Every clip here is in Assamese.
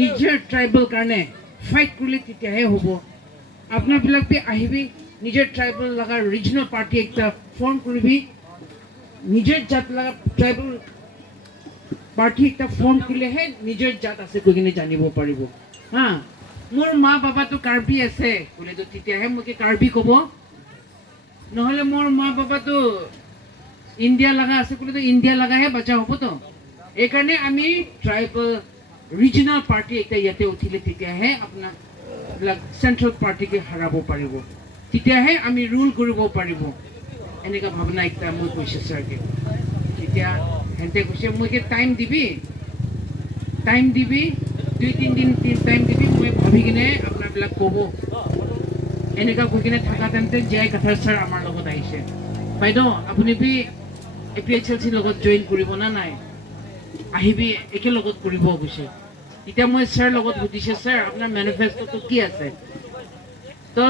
নিজৰ ট্ৰাইবেল কাৰণে ফাইট কৰিলে তেতিয়াহে হ'ব আপোনাৰবিলাক আহিবি নিজৰ ট্ৰাইবেল লগা ৰিজনেল পাৰ্টি একটা ফৰ্ম কৰিবি নিজৰ জাত লগা ট্ৰাইবেল পাৰ্টি একটা ফৰ্ম কৰিলেহে নিজৰ জাত আছে কৈ কিনে জানিব পাৰিব হা মোৰ মা বাবাটো কাৰ্বি আছে বোলেতো তেতিয়াহে মোকে কাৰ্বি ক'ব নহ'লে মোৰ মা বাবাটো ইণ্ডিয়া লগা আছে বোলেতো ইণ্ডিয়া লগাহে বাচ্চা হ'বতো এইকাৰণে আমি ট্ৰাইবেল ৰিজনেল পাৰ্টি একটা ইয়াতে উঠিলে তেতিয়াহে আপোনাৰবিলাক চেণ্ট্ৰেল পাৰ্টিকে হাৰাব পাৰিব তেতিয়াহে আমি ৰুল কৰিব পাৰিব এনেকুৱা ভাৱনা একটা মই কৈছে ছাৰকে তেতিয়া সিহঁতে কৈছে মোকে টাইম দিবি 2-3 দিন টাইম দিবি মই ভাবি কিনে আপোনাৰবিলাক ক'ব এনেকুৱা কৈ কিনে থকা তেন্তে জয় কাথাৰ ছাৰ আমাৰ লগত আহিছে বাইদেউ আপুনি বি APHLC লগত জইন কৰিব না নাই আহিবি একেলগত কৰিব কৈছে তেতিয়া মই ছাৰ লগত সুধিছে ছাৰ আপোনাৰ মেনিফেষ্টোটো কি আছে তো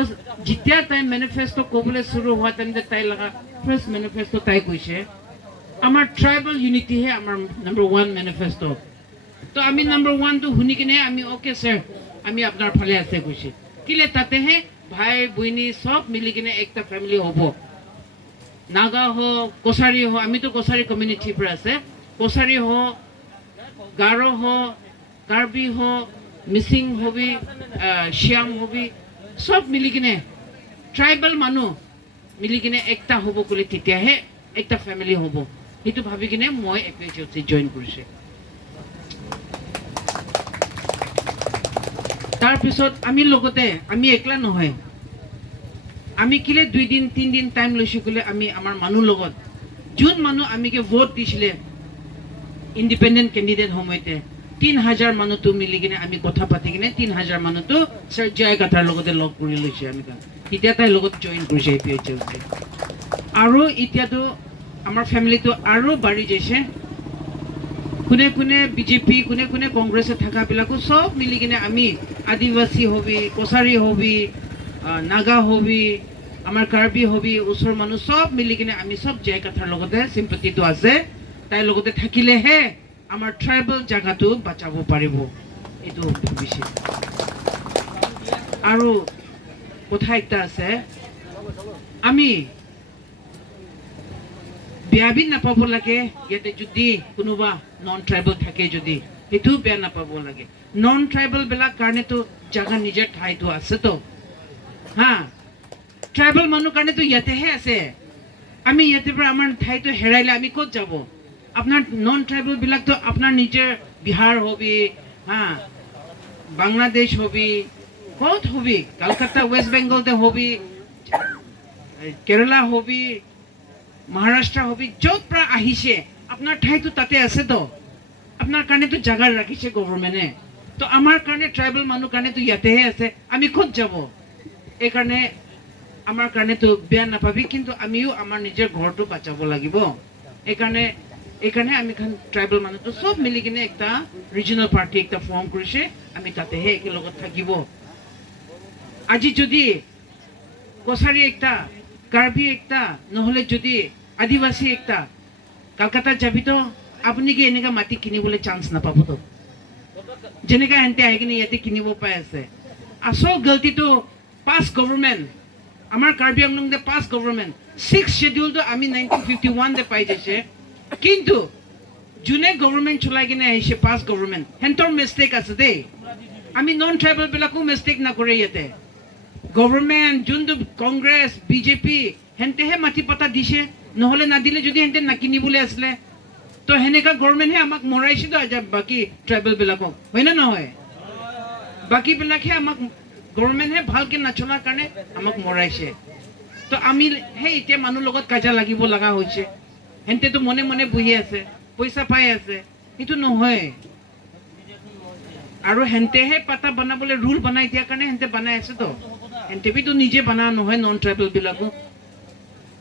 যেতিয়া তাই মেনিফেষ্টো ক'বলৈ শুৰু হোৱা তেন্তে তাই লগা ফাৰ্ষ্ট মেনিফেষ্টো তাই কৈছে আমাৰ ট্ৰাইবেল ইউনিটিহে আমাৰ নম্বৰ 1 মেনিফেষ্টো তো আমি নম্বৰ 1 টো শুনি কিনে আমি ওকে ছাৰ আমি আপোনাৰ ফালে আছে কৈছে কিলে তাতেহে ভাই বইনী সব মিলি কিনে একটা ফ্যামিলি হ'ব নাগা হোক কোছাৰী হোক আমিতো কোছাৰী কমিউনিটিৰ পৰা আছে কোছাৰী হোক গাৰো হোক কাৰ্বি হোক মিচিং হবি শ্যাম হবি সব মিলি কিনে ট্ৰাইবেল মানুহ মিলি কিনে একটা হ'ব ক'লে তেতিয়াহে একটা ফ্যামিলি হ'ব সেইটো ভাবি কিনে মই APHLC জইন কৰিছে তাৰপিছত আমি লগতে আমি একলা নহয় আমি কিলে 2-3 দিন টাইম লৈছো ক'লে আমি আমাৰ মানুহ লগত যোন মানুহ আমিকে ভোট দিছিলে ইণ্ডিপেণ্ডেণ্ট কেণ্ডিডেট সময়তে 3000 মানুহটো মিলি কিনে আমি কথা পাতি কিনে 3000 মানুহটো ছাৰ জয় কাথাৰ লগতে লগ কৰি লৈছে আমি তেতিয়া তাই লগত জইন কৰিছে APHLC আৰু এতিয়াতো আমাৰ ফ্যামিলিটো আৰু বাঢ়ি যাইছে কোনে কোনে বিজেপি কোনে কোনে কংগ্ৰেছে থাকাবিলাকো সব মিলি কিনে আমি আদিবাসী হবি কোছাৰী হবি নাগা হবি আমাৰ কাৰ্বি হবি ওচৰ মানুহ সব মিলি কিনে আমি সব জয় কাথাৰ লগতে সিম্পেথিটো আছে তাই লগতে থাকিলেহে আমাৰ ট্ৰাইবেল জাগাটো বাঁচাব পাৰিব এইটো ভাবিছে আৰু কথা একটা আছে আমি বেয়াবি নাপাব লাগে ইয়াতে যদি কোনোবা নন ট্ৰাইবেল থাকে যদি সেইটো বেয়া নাপাব লাগে নন ট্ৰাইবেল বিলাক কাৰণেতো জাগা নিজৰ ঠাইটো আছেতো হা ট্ৰাইবেল মানুহ কাৰণেতো ইয়াতেহে আছে আমি ইয়াতে পৰা আমাৰ ঠাইটো হেৰাইলে আমি ক'ত যাব আপোনাৰ নন ট্ৰাইবেল বিলাকতো আপোনাৰ নিজৰ বিহাৰ হবি হা বাংলাদেশ হবি ক'ত হবি কলকাতা ৱেষ্ট বেংগলতে হবি কেৰালা হবি মহাৰাষ্ট্ৰ হবি য'ত পৰা আহিছে আপোনাৰ ঠাইটো তাতে আছেতো আপোনাৰ কাৰণেতো জাগা ৰাখিছে গভৰ্ণমেণ্টে তো আমাৰ কাৰণে ট্ৰাইবেল মানুহ কাৰণেতো ইয়াতেহে আছে আমি ক'ত যাব এইকাৰণে আমাৰ কাৰণেতো বেয়া নাপাবি কিন্তু আমিও আমাৰ নিজৰ ঘৰটো বাচাব লাগিব এইকাৰণে আমি ট্ৰাইবেল মানুহটো সব মিলি কিনে একটা ৰিজনেল পাৰ্টি একটা ফৰ্ম কৰিছে আমি তাতেহে একেলগত থাকিব আজি যদি কোছাৰী একটা কাৰ্বি একটা নহ'লে যদি আদিবাসী একটা কলকাতা যাবি তো আপুনি কি এনেকা মাটি কিনিবলৈ চান্স নাপাবতো যেনেকা হেঁতে আহি কিনে ইয়াতে কিনিব পাই আছে আচল গলতিটো পাছ গভৰ্ণমেণ্ট আমাৰ কাৰ্বি আংলঙতে পাছ গভৰ্ণমেণ্ট 6 শ্বেডিউলটো আমি 1951 পাই যাইছে কিন্তু যোনে গভৰ্ণমেণ্ট চলাই কিনে আহিছে পাছ গভৰ্ণমেণ্ট হেঁতৰ মিষ্টেক আছে দেই আমি নন ট্ৰাইবেল বিলাকো মিষ্টেক নকৰে ইয়াতে গভৰ্ণমেণ্ট যোনটো কংগ্ৰেছ বিজেপি হেঁতেহে মাটি পতা দিছে নহ'লে নাদিলে যদি হেঁতে নাকিনিবলৈ আছিলে তো সেনেকা গভৰ্ণমেণ্টহে আমাক মৰাইছে তো বাকী ট্ৰাইবেল বিলাকক হয় না নহয় বাকী বিলাকহে আমাক গভৰ্ণমেণ্টহে ভালকে নচলাৰ কাৰণে আমাক মৰাইছে তো আমি সেই এতিয়া মানুহ লগত কাজিয়া লাগিব লগা হৈছে হেঁতেতো মনে মনে বহি আছে পইচা পাই আছে সেইটো নহয় আৰু হেঁতেহে পাতা বনাবলৈ ৰুল বনাই দিয়াৰ কাৰণে হেঁতে বনাই আছে তো হেঁতে বিতো নিজে বনা নহয় নন ট্ৰাইবেল বিলাকো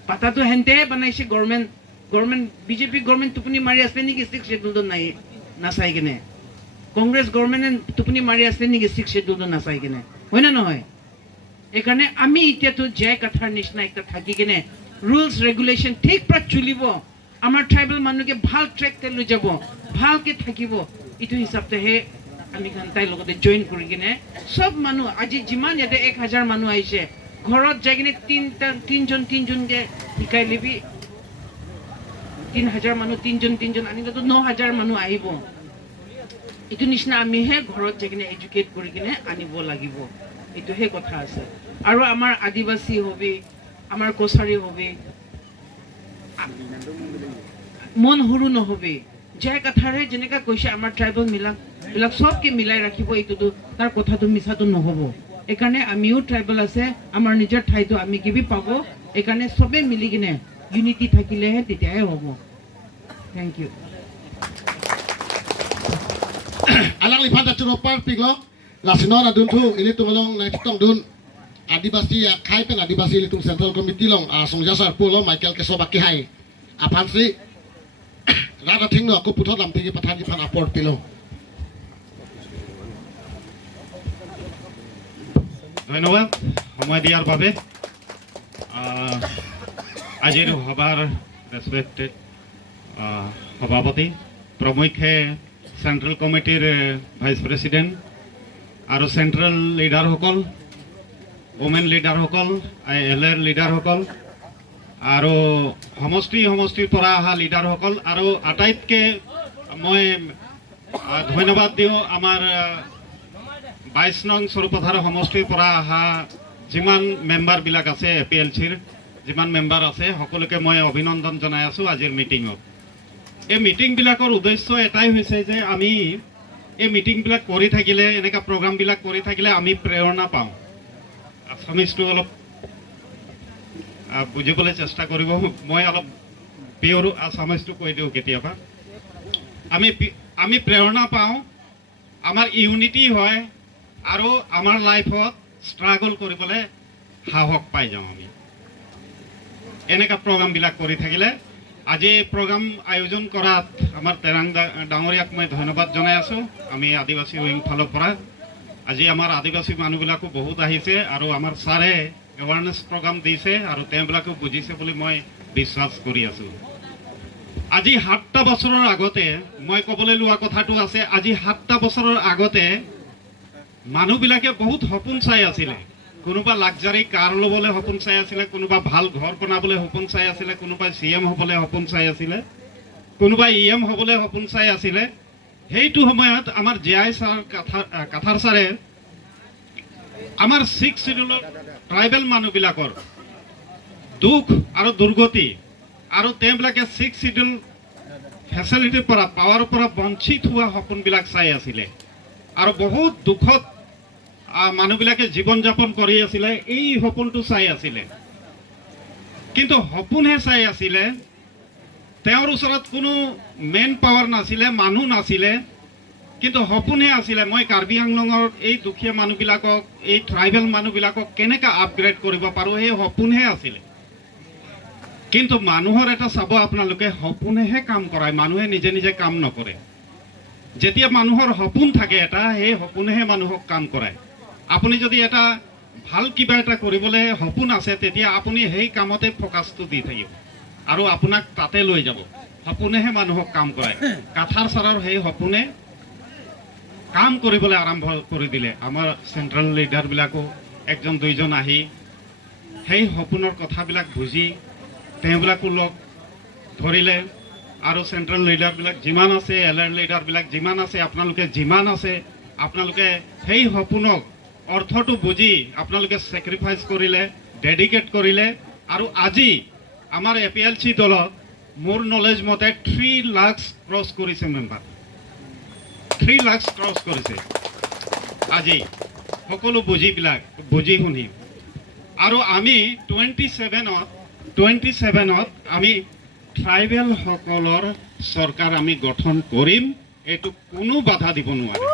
পাতাটো হেঁতেহে বনাইছে গভৰ্ণমেণ্ট বিজেপি গভৰ্ণমেণ্ট টোপনি মাৰি আছে নেকি 6 শ্বেডিউলটো নাই নাচাই কিনে কংগ্ৰেছ গভৰ্ণমেণ্টে টোপনি মাৰি আছে নেকি 6 শ্বেডিউলটো নাচাই কিনে হয় না নহয় এইকাৰণে আমি এতিয়াতো জয় কাথাৰ নিচিনা একটা থাকি কিনে ৰুলছ ৰেগুলেশ্যন ঠিক পৰা চলিব আমাৰ ট্ৰাইবেল মানুহকে ভাল ট্ৰেকতে লৈ যাব ভালকে থাকিব এইটো হিচাপতেহে আমি তাইৰ লগতে জইন কৰি কিনে চব মানুহ আজি যিমান ইয়াতে 1000 মানুহ আহিছে ঘৰত যাই কিনে তিনজনকে শিকাই লিবি 3000 মানুহ তিনজন আনিলেতো 9000 মানুহ আহিব এইটো নিচিনা আমিহে ঘৰত যাই কিনে এডুকেট কৰি কিনে আনিব লাগিব এইটোহে কথা আছে আৰু আমাৰ আদিবাসী হবি আমাৰ কোছাৰী হবি মন সৰু নহবি যাই কথাৰে যেনেকা কৈছে আমাৰ ট্ৰাইবেল বিলাক সবকে মিলাই ৰাখিব এইটোতো তাৰ কথাটো মিছাটো নহ'ব এইকাৰণে আমিও ট্ৰাইবেল আছে আমাৰ নিজৰ ঠাইটো আমি কিবি পাব এইকাৰণে সবে মিলি কিনে ইউনিটি থাকিলেহে তেতিয়াহে হ'ব thank you alang lipat da churopar piglo la sinora dun thu ini tumolong na tong dun adibasi ya khai pen adibasi litung central committee long songjasar pulo Michael kesobaki hai apan sri rada thing no ko puthot lam thigi pathan ji phan aport pilo ধন্যবাদ সময় দিয়াৰ বাবে আজিৰ সভাৰ ৰেসপেক্টেড সভাপতি প্ৰমুখ্যে সেন্ট্ৰেল কমিটিৰ ভাইস প্ৰেসিডেন্ট আৰু সেন্ট্ৰেল লিডাৰসকল ওমেন লিডাৰসকল এলএৰ লিডাৰসকল আৰু সমষ্টিৰ পৰা অহা লিডাৰসকল আৰু আটাইতকৈ মই ধন্যবাদ দিওঁ আমাৰ 22 নং সৰুপথাৰ সমষ্টিৰ পৰা অহা যিমান মেম্বাৰবিলাক আছে এপিএলচিৰ যিমান মেম্বাৰ আছে সকলোকে মই অভিনন্দন জনাই আছোঁ আজিৰ মিটিঙত এই মিটিংবিলাকৰ উদ্দেশ্য এটাই হৈছে যে আমি এই মিটিংবিলাক কৰি থাকিলে এনেকুৱা প্ৰগ্ৰামবিলাক কৰি থাকিলে আমি প্ৰেৰণা পাওঁ আছামিজটো অলপ বুজিবলৈ চেষ্টা কৰিব মই অলপ পিয়ৰ আছামিজটো কৈ দিওঁ কেতিয়াবা আমি প্ৰেৰণা পাওঁ আমাৰ ইউনিটি হয় আৰু আমাৰ লাইফত ষ্ট্ৰাগল কৰিবলৈ সাহস পাই যাওঁ আমি এনেকুৱা প্ৰগ্ৰামবিলাক কৰি থাকিলে আজি প্ৰগ্ৰাম আয়োজন কৰাত আমাৰ তেৰাং ডাঙৰীয়াক মই ধন্যবাদ জনাই আছোঁ আমি আদিবাসী উইং ফালৰ পৰা আজি আমাৰ আদিবাসী মানুহবিলাকো বহুত আহিছে আৰু আমাৰ ছাৰে এৱাৰনেছ প্ৰগ্ৰাম দিছে আৰু তেওঁবিলাকেও বুজিছে বুলি মই বিশ্বাস কৰি আছোঁ আজি 7টা বছৰৰ আগতে মই ক'বলৈ লোৱা কথাটো আছে আজি 7টা বছৰৰ আগতে মানুহবিলাকে বহুত সপোন চাই আছিলে কোনোবা লাক্সাৰি কাৰ ল'বলৈ সপোন চাই আছিলে কোনোবা ভাল ঘৰ বনাবলৈ সপোন চাই আছিলে কোনোবা CM হ'বলৈ সপোন চাই আছিলে কোনোবা EM হ'বলৈ সপোন চাই আছিলে সেইটো সময়ত আমাৰ জিআই ছাৰ কাথাৰ ছাৰে আমাৰ 6 শিডিউলৰ ট্ৰাইবেল মানুহবিলাকৰ দুখ আৰু দুৰ্গতি আৰু তেওঁবিলাকে 6 শিডিউল ফেচিলিটিৰ পৰা পাৱাৰৰ পৰা বঞ্চিত হোৱা সপোনবিলাক চাই আছিলে আৰু বহুত দুখত মানুহবিলাকে জীৱন যাপন কৰি আছিলে এই সপোনটো চাই আছিলে কিন্তু সপোনহে চাই আছিলে তেওঁৰ ওচৰত কোনো মেন পাৱাৰ নাছিলে মানুহ নাছিলে কিন্তু সপোনহে আছিলে মই কাৰ্বি আংলঙৰ এই দুখীয়া মানুহবিলাকক এই ট্ৰাইবেল মানুহবিলাকক কেনেকৈ আপগ্ৰেড কৰিব পাৰোঁ সেই সপোনহে আছিলে কিন্তু মানুহৰ এটা চাব আপোনালোকে সপোনেহে কাম কৰায় মানুহে নিজে নিজে কাম নকৰে যেতিয়া মানুহৰ সপোন থাকে এটা সেই সপোনেহে মানুহক কাম কৰায় আপুনি যদি এটা ভাল কিবা এটা কৰিবলৈ সপোন আছে তেতিয়া আপুনি সেই কামতে ফোকাসটো দি থাকিব আৰু আপোনাক তাতে লৈ যাব সপোনেহে মানুহক কাম কৰায় কাথাৰ ছাৰৰ সেই সপোনে কাম কৰিবলৈ আৰম্ভ কৰি দিলে আমাৰ চেন্ট্ৰেল লিডাৰবিলাকো একজন দুইজন আহি সেই সপোনৰ কথাবিলাক বুজি তেওঁবিলাকো লগ ধৰিলে আৰু চেন্ট্ৰেল লিডাৰবিলাক যিমান আছে এলআৰ লিডাৰবিলাক যিমান আছে আপোনালোকে সেই সপোনক অৰ্থটো বুজি আপোনালোকে চেক্ৰিফাইচ কৰিলে ডেডিকেট কৰিলে আৰু আজি আমাৰ এপিএলচি দলত মোৰ নলেজ মতে 3 লাখ ক্ৰছ কৰিছে মেম্বাৰ 3 লাখ ক্ৰছ কৰিছে আজি সকলো বুজি শুনি আৰু আমি 27ত আমি ট্ৰাইবেল সকলৰ চৰকাৰ আমি গঠন কৰিম এইটো কোনো বাধা দিব নোৱাৰে